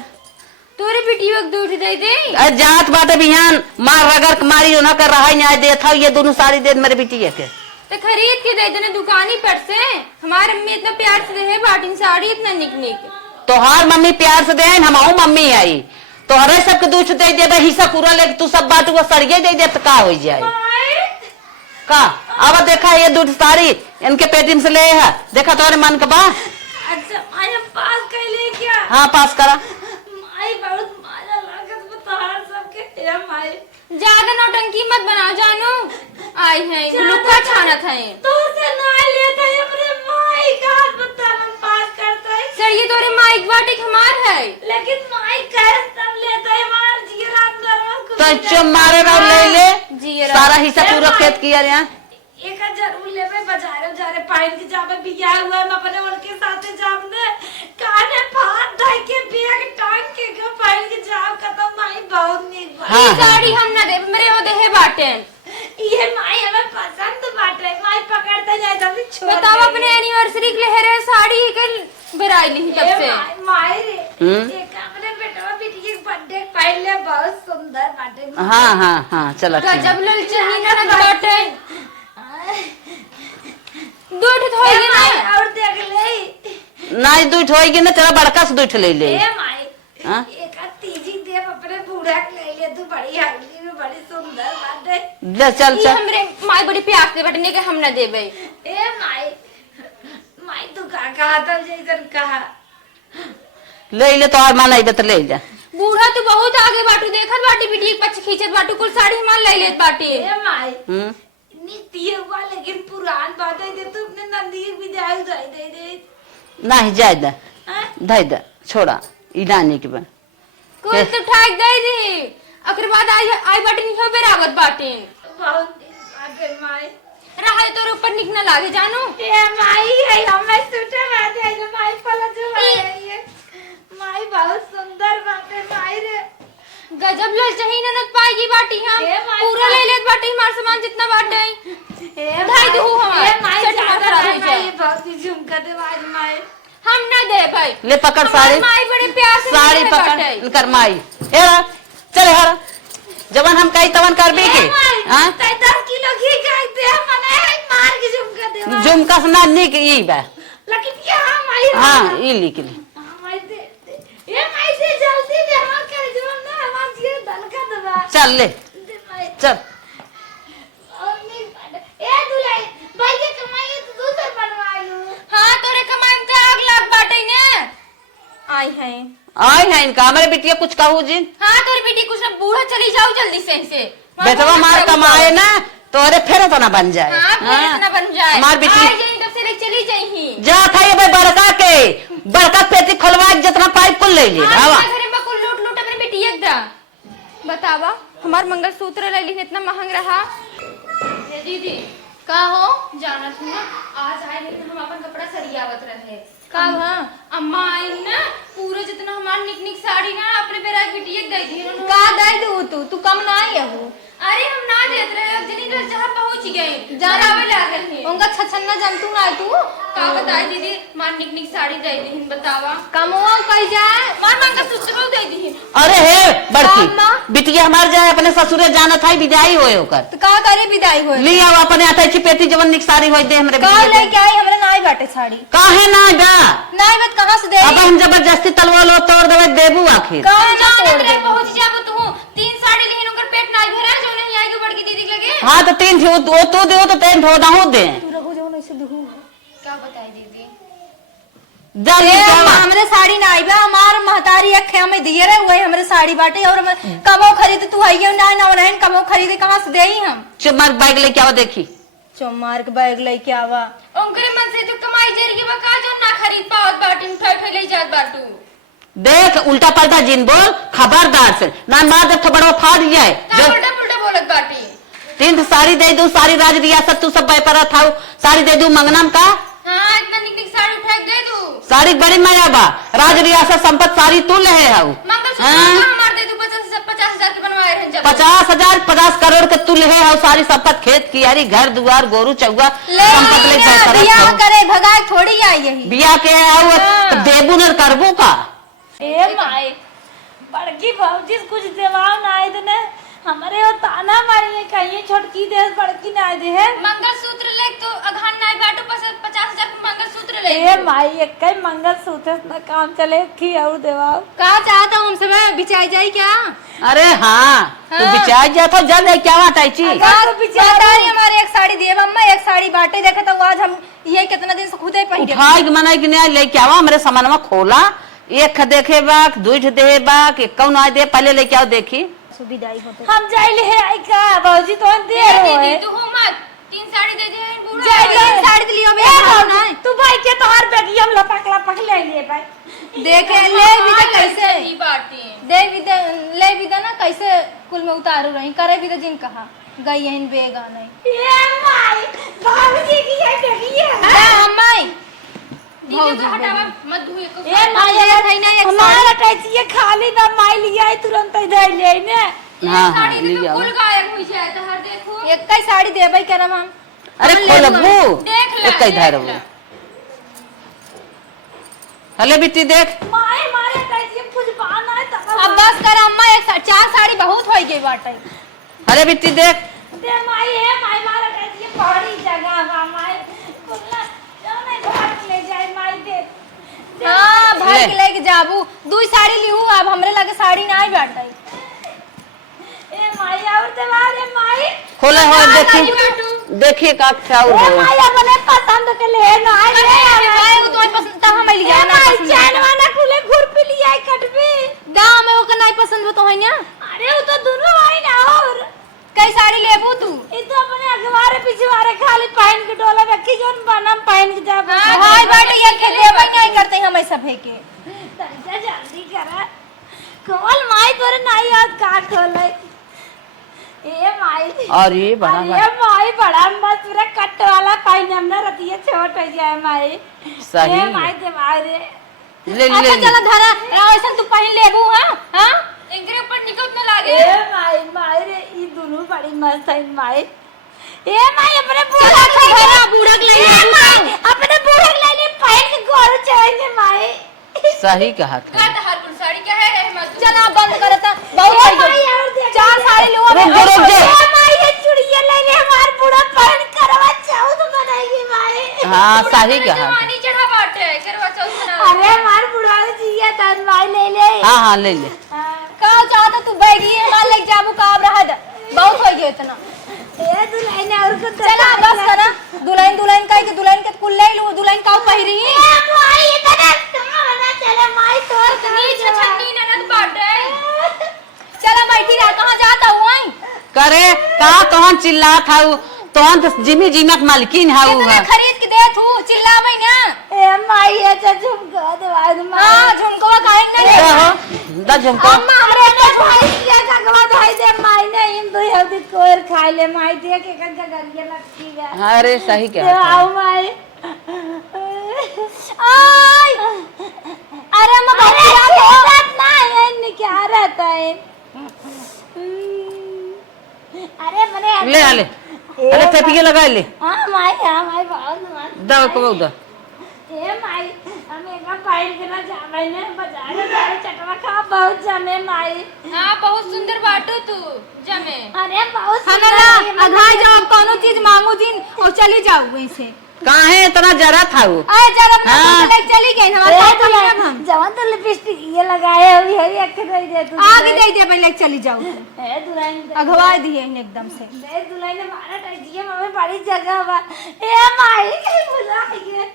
तोरे बेटी को दूठ दे दे जात बात बिहान मार रगर मारी ना कर रहा न्याय देता ये दोनों साड़ी दे मेरे बेटी के तो खरीद के दे देने दुकानी पर से हमारे अम्मी इतना प्यार से दे बाटी साड़ी इतना निक तो हर मम्मी प्यार से दे हमाऊ मम्मी आई तो हरे सबके दूध दे दे हिस्सा पूरा ले तू सब बात वो सड़िए दे दे तो का हो जाए का अब देखा ये दूध साड़ी इनके पेटीएम से ले है देखा तुम्हारे मन का बा अच्छा माया पास कर ले क्या हाँ पास करा माई बहुत मजा लागत बता सबके ए माई ज्यादा नौटंकी मत बनाओ जानू आई है लुका छाना था तो से ना लेते अपने माई का बता हम पास करते हैं सर ये तोरे माइक वाटिक हमार है लेकिन माई कैसे तब लेते हैं मार जीरा अंदर तो चुप मारे रहो ले जीरा। सारा हिस्सा पूरा खेत किया रे एक जरूर लेवे बाजारे जारे पाइन के जावे बिया हुआ हम अपने उनके साथे जामने काने फाट ढाई के बैग टांग के पाइन के जाव खत्म माई बहुत नीक बा हाँ, साड़ी हम ना दे मेरे वो देहे बाटे ये माई हमें पसंद बाटे माई पकड़ते जाए जल्दी छोड़ बताओ अपने एनिवर्सरी के लिए है साड़ी कल बराई ली तब से माई रे एक अपने बेटा बेटी के बर्थडे पाइन ले बहुत सुंदर बाटे हाँ चलो गजब लल चाहिए ना बाटे दूध होई ना नाई दूठ होएगी ना तेरा बड़का से दूठ ले ले। ए माई हाँ? एक तीजी देव अपने बूढ़ा के ले ले, तू बड़ी हल्दी में बड़ी सुंदर बाटे। ले चल ई चल। हमरे माई बड़ी प्यास से बटने के हम ना देबे। ए माई माई तू का कहा था जैसन कहा। ले ले तो और मान आई तो ले जा। बूढ़ा तो बहुत आगे बाटू देखत बाटी बिटिया के पछ खींचत बाटू कुल साड़ी हमार ले लेत बाटी। ए माई हम्म नीति हुआ लेकिन पुरान बात है, तू अपने नंदी की विदाई दे दे। नहीं जाए दे हाँ? धई दे छोड़ा ई नानी के बा। कुल तो ठाक दे दी अकर बाद आई बाटी नहीं बेरावत बाटी। बहुत दिन बाटे माई। रहा तोर ऊपर निक ना लागे जानू। ए माई है हमें सूटे बाटे है माई पलट है। माई बहुत सुंदर बाटे माई रे। गजब लल चाहिए ननद पाएगी बाटी हम ए माई पूरा ले लेत बाटी हमार सामान जितना बाटे। ए ढाई दू हमार ए माई सेट ज्यादा खराब हो नहीं जाए। माई बहुत ही झुमका दे आज माई। हम ना दे भाई। ले पकड़ हमार साड़ी माई बड़े प्यार से साड़ी ले पकड़ बाटे। कर माई हे चल हर जवन हम कही तवन कर भी के। हां 10 किलो घी का दे मने मार के झुमका दे। झुमका से ना निक ई बा। लेकिन क्या माई। हां ई लिख ले। माई दे ए माई से जल्दी दे हम कर जो ना हमार जीव दलका दबा। चल ले दे माई चल। और नहीं ए दुलाई भाई के कमाई तो दूसर बनवा लूं। हाँ तोरे कमाई में तो आग लाग बाटे ने। आई है। आई है इनका हमारे बिटिया कुछ कहू जी। हाँ तोरी बेटी कुछ ना बूढ़ा चली जाओ जल्दी से इनसे। बेटवा मार कमाए ना तोरे फिर तो ना बन जाए। हाँ फिर इतना बन जाए। मार बेटी आई जाई तब से ले चली जाई। जा था ये भाई बड़का पेटी खोलवा जितना पाइप कुल ले ले। हाँ घरे में कुल लूट लूट अपनी बेटी एकदम। बतावा हमार मंगलसूत्र ले ली इतना महंग रहा। ये दीदी का हो जाना थी ना आज आए लेकिन हम अपन कपड़ा सरियावत रहे। का हाँ अम्मा आई ना पूरा जितना हमार निक निक साड़ी ना अपने बेरा बिटिया दे दी उन्होंने। का दे दू तू कम ना आई है। अरे हम ना देत रहे अब जनी तो जहां पहुंच गए जाना जावे लागल है। उनका छछन्ना जंतु ना तू का बताई दीदी मार निक निक साड़ी दे दी बतावा। कमवा कई जाए मार मंगलसूत्र दे दी। अरे हे बड़की अम्मा। बिटिया हमार जाए अपने ससुरे जाना था विदाई होए होकर। तो का करे विदाई होए। ली आओ अपने आटे की पेटी जवन निक साड़ी होई दे हमरे का बिटिया लेके आई हमरे नाई बाटे साड़ी। काहे ना बा। नाई बात कहां से दे। अब हम जबरदस्ती तलवा लो तोड़ देवे देबू आखिर। का हम ना जानत तोड़ रहे दे। पहुंच जाबो तू 3 साड़ी लेहिन उनकर पेट नाई भरा जो नहीं आई के बड़की दीदी के लगे। हाँ तो 3 थी वो तो दे तो 3 थो ना हो दे। तू रहो जो ऐसे दुहू क्या बताई दीदी। जा ले जावा। हमरे साड़ी ना आई बा हमार महतारी अखे में दिए रहे हुए हमरे साड़ी बाटे और हम कमो खरीद तू आइयो ना ना नहीं कमो खरीदे कहां से देई हम। चुमार बैग लेके आओ देखी। चोमार के बैग लेके आवा। उनकरे मन से तो कमाई जरिए बका जो ना खरीद पावत बाटी में ठै ले जात बाटू। देख उल्टा पलटा जिन बोल खबरदार से ना मार दे बड़ो फाड़ जाए। का उल्टा पुल्टा बोलत बाटी। 3 साड़ी दे दू सारी राज रियासत तू सब पैपरा था साड़ी दे दू मंगनम का। हाँ इतना निक निक साड़ी उठा के दे दू। साड़ी बड़ी माया बा राज रियासत संपत साड़ी तू ले है हाउ। मंगलसूत्र हमार दे दू 50,000 के बनवाए रहन जब। 50,000 50 करोड़ के तू ले हाउ सारी संपत खेत कियारी घर दुआर गोरू चौवा संपत ले पैपरा बियाह करे भगाए थोड़ी आई यही। बिया के आउ तो देबू न करबू का। ए माई बड़की भौजी कुछ देवाव ना आए ने हमारे वो ताना मारिए कहीं छोटकी दे बड़की ना दे है। मंगलसूत्र ले तो अघान नाई बाटू 50,000 के मंगलसूत्र ले। ए माई एक कई मंगलसूत्र ना काम चले की और देवाव। का चाहता हूं हमसे मैं बिचाई जाई क्या। अरे हाँ तू बिचाई जा तो जल है क्या बात आई ची। का तो बिचारी हमारे एक साड़ी दिए अम्मा एक साड़ी बाटे देखे तो आज हम ये कितना दिन से खुद ही पहन उठाई के मनाई के नहीं लेके आवा हमरे सामानवा खोला एक देखे बा दूठ दे बा कि कौन आ दे पहले लेके आओ देखी। सुविधाई होते हम जाइले है आई का भौजी तो दे दीदी रहे तू हो मत 3 साड़ी दे दे बूढ़ा। जाइले साड़ी लियो बे ए तू भाई के तोहर बेटी हम लपक ले लिए भाई। देखे ले भी तो कैसे ई बाटी। दे भी दे ले भी दे ना कैसे कुल में उतारू रही करे भी तो जिन कहा गई यहीं बेगा नहीं। ए माई भौजी की है देखिए अम्माई दीदी तो हटावा मत धुए को। ए माई हमारा कैसी खाली ना माई लिया तुरंत इधर ले ने। हाँ साड़ी ले तो आओ। फुल गायब हो जाए तो हर देखो। एक कई साड़ी देबई करम हम। अरे खोलबू देख ले एक कई धरबू। हले बिट्टी देख माई मारे कैसी कुछ बहाना है तब अब बस कर अम्मा एक 4 साड़ी बहुत हो गई बाटे। हले बिट्टी देख दे माई है माई मारे कैसी पहाड़ी जगह बा माई कुल्ला जाने घाट ले जाए माई दे काहे के लेके जाबू दुई साड़ी लिहू अब हमरे लगे साड़ी नहीं बाटे ए माई और देवारे माई खोले हो देखिए का क्या हो ए माई अपने पसंद के ले ना ले भाई वो तुम्हारी पसंद था हम लिया ना चैनवा ना खुले घुरपी लिया कटबी गांव में ओके नहीं पसंद हो तो है ना अरे वो तो दोनों आई ना और कई साड़ी लेबू तू ये तो अपने अगवारे पिछवारे खाली पहन के डोला रखी जोन बनम पहन के जा भाई बाटे ये के देबे नहीं करते हम ऐसा फेंके तनिका जल्दी करा कमल माई तोरे नहीं याद का खोले ए माई अरे बड़ा अरे माई बड़ा मस्त पूरा कट वाला पहनम ना रतिया छोट हो जाए माई सही ए माई देवारे ले अच्छा ले चलो धरा ऐसा तू पहन लेबू हां इनके ऊपर निकल न लागे ए माई माई रे ई दोनों बड़ी मस्त है माई ए माई अपने बूढ़ा धरा बूढ़ा के ले अपने बूढ़ा के ले पहन के घर चलेंगे माई सही कहा था हर कुल साड़ी क्या है रहमत चल आप बंद करता बहुत हो गई चार साड़ी लो रुक जा ए माई ये चूड़ियां ले ले हमार बूढ़ा पहन करवा चौथ बनाएगी माई हाँ सही कहा पानी चढ़ा बाटे करवा चौथ बना अरे हमार बूढ़ा जिया तन माई ले ले हाँ ले ले का चाहता तू बैगी हमार लग जाबू का अब रह बहुत हो गया इतना ए दुल्हन और को चला बस करा दुल्हन का के दुल्हन के कुल ले लू दुल्हन का पहिरी ए माई इतना ना चले माई तोर नीच छन्नी ननद बाटे चला बैठी रह कहां जाता हूं आई करे का तोहन चिल्ला था तोहन तो जिमी जिमक मालकिन है कितने खरीद के दे तू चिल्लावे ना ए माई ये तो झुमका दवा दे माई हां झुमको काहे ना ले हो दा झुमको अम्मा हमरे तो भाई ये कगवा धाई दे माई ने इन दो हल्दी कोर खाई ले माई दे के कन जगरिया लगती है अरे सही दे कहा आओ माई आई अरे मैं अरे बात ना है इन क्या रहता है अरे मने ले ले अरे थपिए लगा ले हां माई बहुत मस्त दा को दा ए माई हम एक पाइन के ना जावे ने बाजार में जावे चटवा खा बहुत जमे माई हां बहुत सुंदर बाटो तू जमे अरे बहुत खाना ना आधा जाओ कोनो चीज मांगू जिन और चली जाओ वैसे काहे इतना जरा था वो अरे जरा अपना हाँ। लेके चली गई हमारे साथ में हम जवान तो लिपस्टिक ये लगाए हुई है एक दे दे तू आगे दे दे पहले लेके चली जाओ ए दुल्हन अगवा दिए इन्हें एकदम से ए दुल्हन हमारा टाइजिए मम्मी बड़ी जगह बा ए माई कहीं बुला गए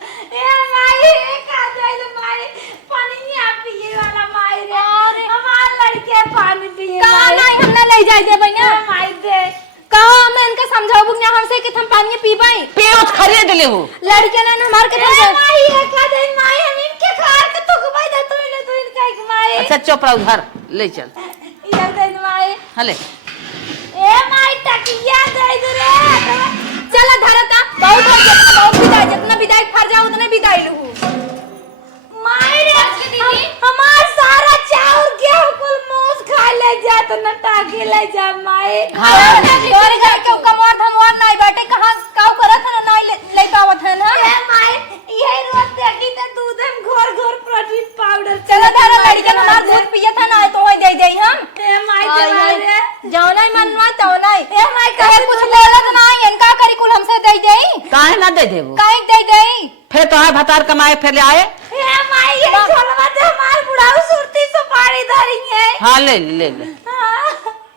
ए माई का दे माई पानी आ पिए वाला माई रे हमार लड़के पानी पिए कहां नहीं हमने ले जाए दे भैया माई दे कहां मैं इनका समझाबू ना हमसे कि हम पानी पीबाई पेट खरीद ले हो लड़के ना हमार के ए माई ये का दे माई हम इनके खार के तो भाई दे तो इन्हें तो इनका एक माई अच्छा चोपड़ा उधर ले चल ये दे माई हले ए माई तकिया दे दे रे चला धरता बहुत हो गया बहुत विदाई जितना विदाई फर जाओ उतने विदाई लू माई रे दीदी हमार सारा चाउर गेहूं कुल मूस खा ले जा तो न टाके ले जा माई हाँ। तोरे घर के कमर धमवार नहीं बाटे कहां काऊ करत है ना नहीं ले पावत है ना ए माई ये रोज देखी त दूध में घोर घोर प्रोटीन पाउडर चला धरा लड़के हमार दूध पिए था ना तो वही दे दे हम ए माई दे रे जाओ नहीं मनवा तो नहीं ए माई कहे कुछ बोलत नहीं इनका करी कुल हमसे दे देई काहे ना दे देबो काहे दे देई फिर तो है भतार कमाए फिर ले आए ए माई ये छोलवा दे हमार बुढ़ाऊ सुरती सुपारी धरी है हाँ ले ले ले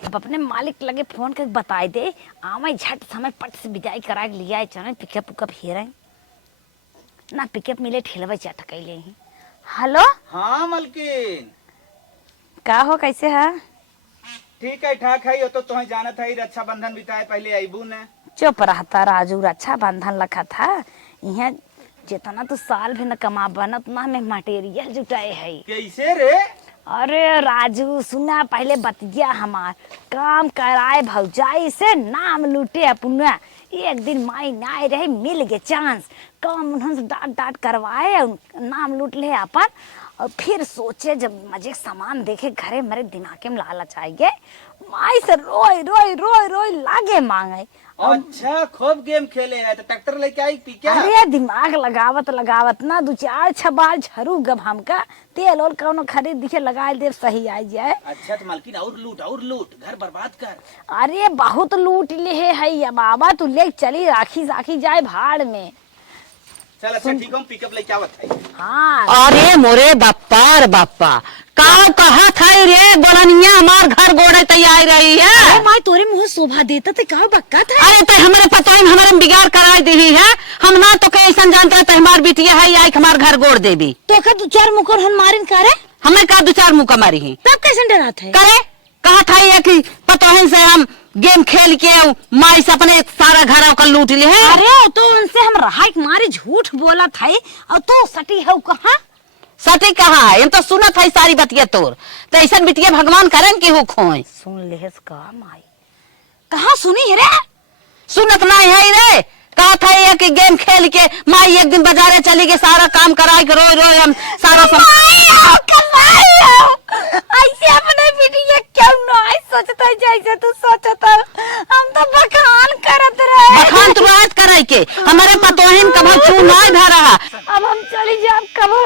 अब अपने मालिक लगे फोन करके बताए दे आवे झट समय पट से विदाई करा के लिया चल पिकअप उकअप हेरे ना पिकअप मिले ठेलवा चट कैले हेलो हाँ मलकिन का हो कैसे है ठीक है ठाक है तो तुम्हें जाना था रक्षाबंधन बिताए पहले अबू ने चुप रहता राजू रक्षा बंधन लखा था यहाँ जितना तो साल भी न कमा बना उतना में मटेरियल जुटाए है कैसे रे अरे राजू सुना पहले बतिया हमार काम कराए भौजाई से नाम लूटे अपना एक दिन माई नाई रहे मिल गए चांस काम उन्होंने डांट डांट करवाए नाम लूट ले अपन और फिर सोचे जब मजे सामान देखे घरे मेरे दिमाग में लालच आएंगे माई से रोई रोई रोई रोई लागे मांगे अच्छा खूब गेम खेले है तो ट्रैक्टर लेके आई पी क्या अरे दिमाग लगावत लगावत ना दो चार छबाल झरू गब हमका तेल और कौनो खरीद दिखे लगा दे सही आ जाए अच्छा तो मलकिन और लूट घर बर्बाद कर अरे बहुत लूट ले है या बाबा तू ले चली राखी जाखी जाए भाड़ में चल अच्छा ठीक हम पिकअप लेके आवत है। हाँ अरे मोरे बाप्पा रे बाप्पा का कहा था रे बोलनिया हमार घर गोड़े तैयार रही है। माई तोरे मुँह शोभा देता ते का बक्का था। अरे तो हमारे पता है हमारे बिगाड़ कराई दी है। हम ना तो कैसा जानते हैं हमार बिटिया है या हमार घर गोड़ देवी तो का 2-4 मुकर हम मारिन करे हमें का 2-4 मुका मारी है तब कैसे डरात है करे कहा था ये कि पता है से हम गेम खेल के माई से अपने सारा घर का लूट लिए है। अरे तो उनसे हम रहा मारे झूठ बोला था और तू सटी है कहाँ सटी कहा है हम तो सुना था सारी बतिया तोर तो ऐसा बिटिया भगवान करें कि हो खोए सुन लेस का माई कहाँ सुनी है रे सुनत नहीं है रे कहा था ये कि गेम खेल के माई एक दिन बाजारे चली गई सारा काम करा के रोज रोज हम सारा ऐसे अपने बिटिया क्यों नहीं सोचता जैसे तू सोचता हम तो बखान करत रहे बखान तुरंत करे के हमारे पतोहिन कभी छू नहीं धरा अब हम चली जाब कबो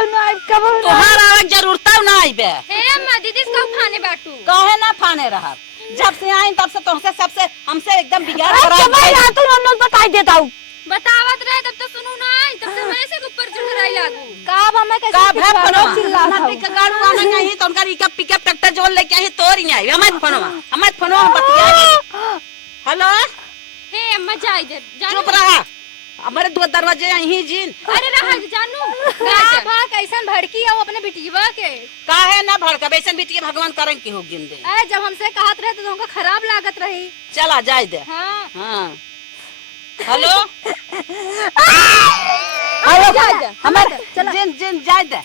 तोहार आवे जरूरत नहीं बे हे अम्मा दीदी इसका खाने बाटू कहे ना फाने रहा जब से आई तब से तुमसे सबसे हमसे एकदम बिगाड़ अरे करा मैं रात को बताई देता हूँ बतावत रहे तब तो सुनू ना तब से मेरे से ऊपर चढ़ रही लागू का हमें कैसे का भैप चिल्ला चिल्ला था ना गाड़ू आना नहीं तो उनका इका पिकअप ट्रैक्टर जोड़ लेके आई तोरी आई हमें फोनवा बतिया हेलो हे अम्मा जा इधर चुप रहा हमारे 2 दरवाजे यहीं जीन अरे रहा जानू भा कैसन भड़की है वो अपने बिटिया के काहे ना भड़का वैसे बिटिया भगवान करें की हो गिन दे ए जब हमसे कहत रहे तो हमको खराब लागत रही। चला जाए दे हाँ हाँ हेलो हमारे चला जिन जिन जाए दे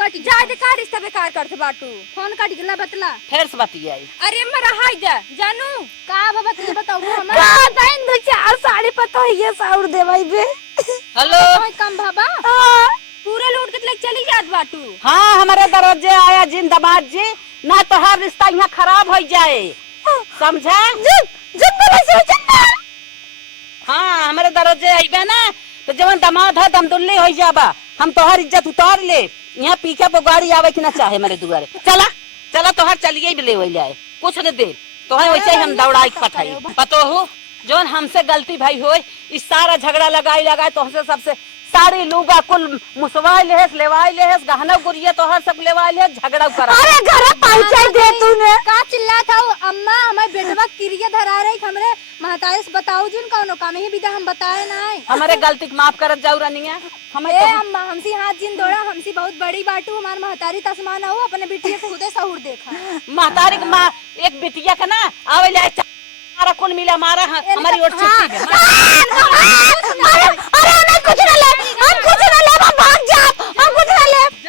कट जाए दे का रिश्ता बेकार करते बाटू फोन कट गेला बतला फिर से बतियाई अरे अम्मा रहा इधर जानू का बाबा तुझे बताओ हमें दाइन 2-4 साड़ी पता है ये साउर दे भाई बे हेलो कोई कम बाबा पूरे लूट के लेके चली जात बाटू हाँ हमारे दरवाजे आया जिन दमाद जी ना तो हर रिश्ता यहाँ खराब हो जाए समझा हाँ हमारे दरवाजे आईबे ना तो जवन दमाद है दमदुल्ली हो जाबा हम तोहर इज्जत उतार ले यहाँ पीछे पे गाड़ी आवे कि ना चाहे मेरे दुआरे चला चला तोहर चलिए भी ले वही आए कुछ न दे तोहर वैसे ही हम दौड़ाई पठाई पतो हो जोन हमसे गलती भाई हो इस सारा झगड़ा लगाई तो हमसे सबसे सारी लूगा कुल मुसवाई लेहस लेवाई लेहस गहना गुड़िया तोहर सब लेवाई ले झगड़ा करा अरे घर पहुंचा दे तूने का चिल्ला था अम्मा हमारे बेटवा किरिया धरा रही हमरे महतारी से बताओ जिन कौनो काम ही विदा हम बताए नहीं हमारे गलती के माफ करत जाऊ रनिया हमें ए अम्मा हमसी हाथ जिन दौड़ा हमसी बहुत बड़ी बाटू हमार महतारी तस्मान हो अपने बिटिया को खुदे सहूर देखा महतारी के माँ एक बिटिया का ना आवे ले सारा कुल मिला मारा हमारी ओर छिट्टी अरे कुछ ना ले